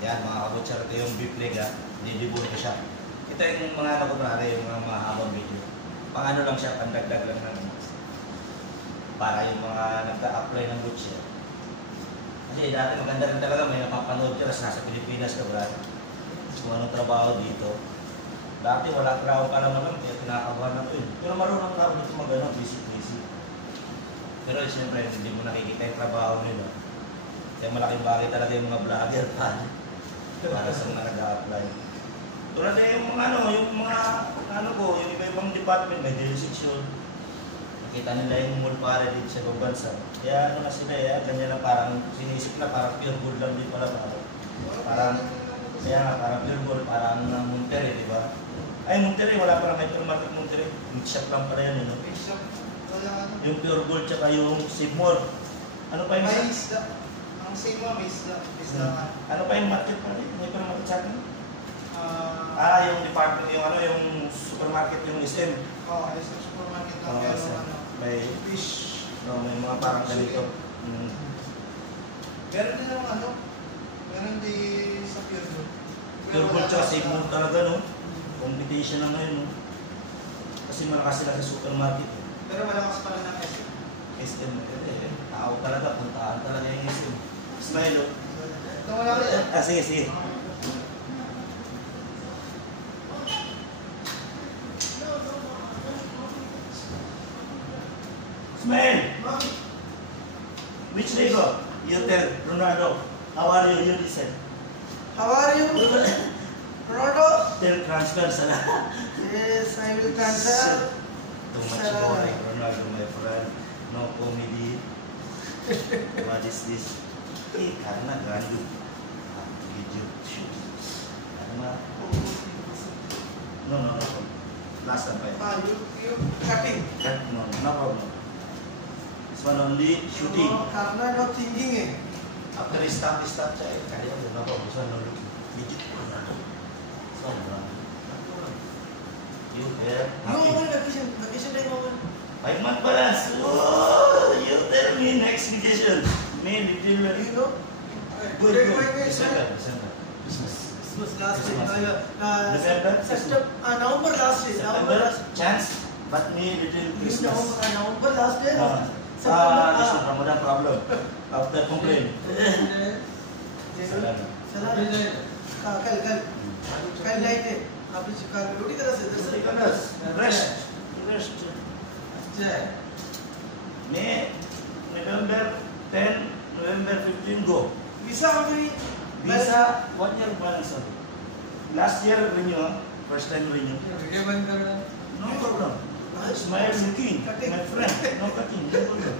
Yan mga kabutcher, ito yung beef leg ha. Didibon ko siya. Ito yung mga ano ko pare, yung mga mahabang video. Pang ano lang siya, pandagdag lang ng para yung mga nagka-apply ng butcher. Kasi dati maganda rin talaga, may napapanood ka, nasa Pilipinas ka brad. Kung anong trabaho dito. Dati wala trabaho pa naman lang, kaya pinakabahan ako yun. Pero marunong na ako dito mag-ano, visit-visit. Pero siyempre, hindi mo nakikita yung trabaho nila. Kaya malaking bagay talaga yung mga vlogger pa. Para sa mga nag-a-apply. Tulad na yung mga ano ko, yung iba-ibang department, may jurisdiction. Nakita nila yung mall pare dito sa ibang bansa. Kaya ano na sila, ganyan na parang sinisip na parang pure gold lang din pala. Parang, kaya nga parang pure gold, parang Monterrey, di ba? Ay, Monterrey, wala parang hypermarket Monterrey. Mix shop lang pala yan, no? Mix shop, wala ano. Yung pure gold tsaka yung Seymour. Ano pa yung may isda. Ang Seymour, may isda. Ano pa yung market pa rin? May hypermarket sa atin? Yung department, yung ano, yung supermarket, yung SM. SM supermarket lang. Pero ano, may fish. No, may mga parang ganito. Meron din yung ano, meron din sa Pure Gold. Pure Gold tsaka Seymour talaga, no? Competition na ngayon, no? Kasi malakas sila sa supermarket. Pero malakas pa rin ang SM. SM, tao talaga, puntaan talaga yung SM. Smile, oh. Ito wala rin. Sige, sige. Smile! Which Lego? You tell Ronaldo. How are you? You listen. How are you? Ronaldo? Tell transfer sana. Yes, I will transfer. Too much boring, Ronaldo, my friend. No comedy. What is this? Karena gandum. Video shoot. Karena no. Last time I. You cutting. Cut, no problem. This one only shooting. Karena no thinking eh. After start saya kaya no problem. This one only video. Sobrang. You here? No, vacation time over. 5 month balance. Oh, you tell me next vacation. May little, You know? good. December last year. December? November last year. September, chance, but me little Christmas. November last year. This is Ramadan problem. After complain. कल light है आप रोटी तरह से Rest. May November 10, November 15 go. Visa how many? Visa 1 year balance. Last year renew, first time renew. Video बंद करना. No problem. Smile looking, my friend. No cutting, no problem.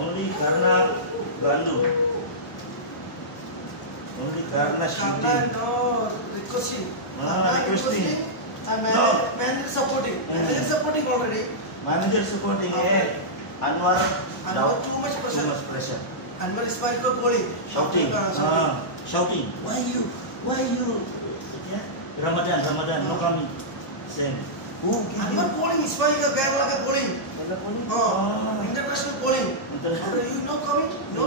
Only karena gandu. Only karena shooting. No requesting. Requesting. No. Manager supporting. Manager supporting already. Manager supporting Anwar. Anwar too much pressure. Anwar is fight for bowling. Shouting. Shouting. Why you? Yeah. Ramadan. No coming. Same. Who? Anwar bowling is fight the Kerala ka bowling. International bowling. You no coming? No.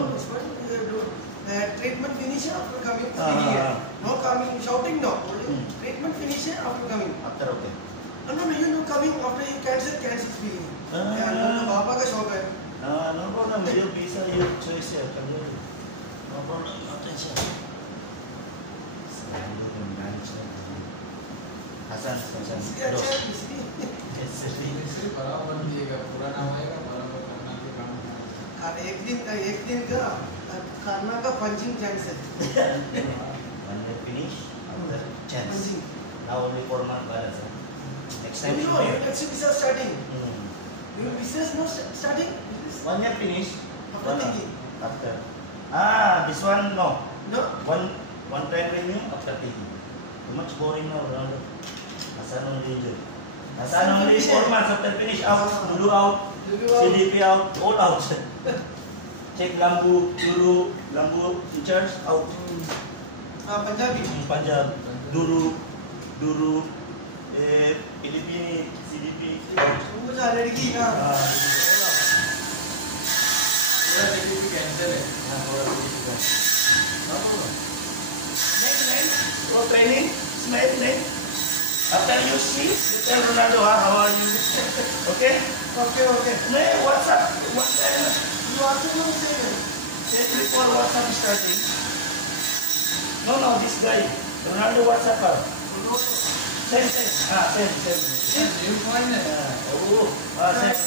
Treatment finish after coming. No coming. Shouting no. Treatment finish after coming. After okay. No, you know coming after you cancel speaking. Baba का शौक है. No problem. You visa, your choice here. No problem. No tension. Hasan. एक दिन का खाना का punching chance है. When they finish, after chance. Now only 4 month balance. Next time You know, next visa starting. Your business no starting. 1 year finish. After thinking. After. This one no. No. One time renew after thinking. Too much boring now, Ronaldo. Hasan only injury. Hasan only 4 months after finish out. Dulu out. CDP out. All out. Check Lambu, Duru, Lambu, in-charge out. Punjabi. Punjab, Duru, Philippine, CDP out. मुझे लड़की ना. पूरा CDP cancel है. हाँ, पूरा CDP out. Next training, smile, name. After you see, you tell Ronaldo, how are you? Okay? Okay. May WhatsApp, one time, You are the one saying. say before WhatsApp starting. No, this guy, Ronaldo WhatsApp. Send. Send. You find it? Oh, send.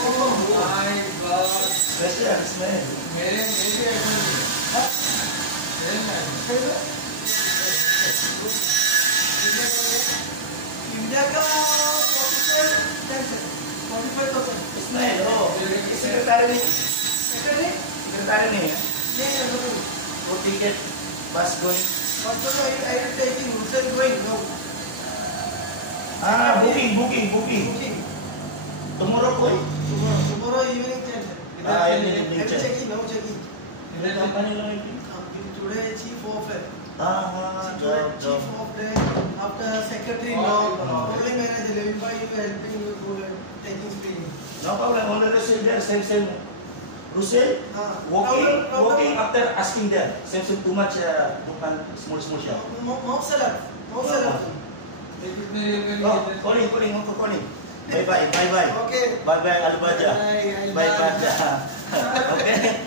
Oh My God. Special, smile. मेरे ऐसा नहीं मेरे India का 45,000. Smile, oh. Secretary Secondly, नहीं है. नहीं वो ticket, bus going. I am taking Hussein going no. Booking. Tomorrow कोई? Tomorrow evening 10. Evening 10. Checking. Ini company lo ini. Today chief of Job. chief of day after secretary no. Only manager Levi you helping you to taking screen. No problem. Only receive there same. Russell walking after asking there. Same too much bukan small shop. Mau salat. Calling. Bye. Okay. Bye Al-Baja. Bye. Bye. Okay.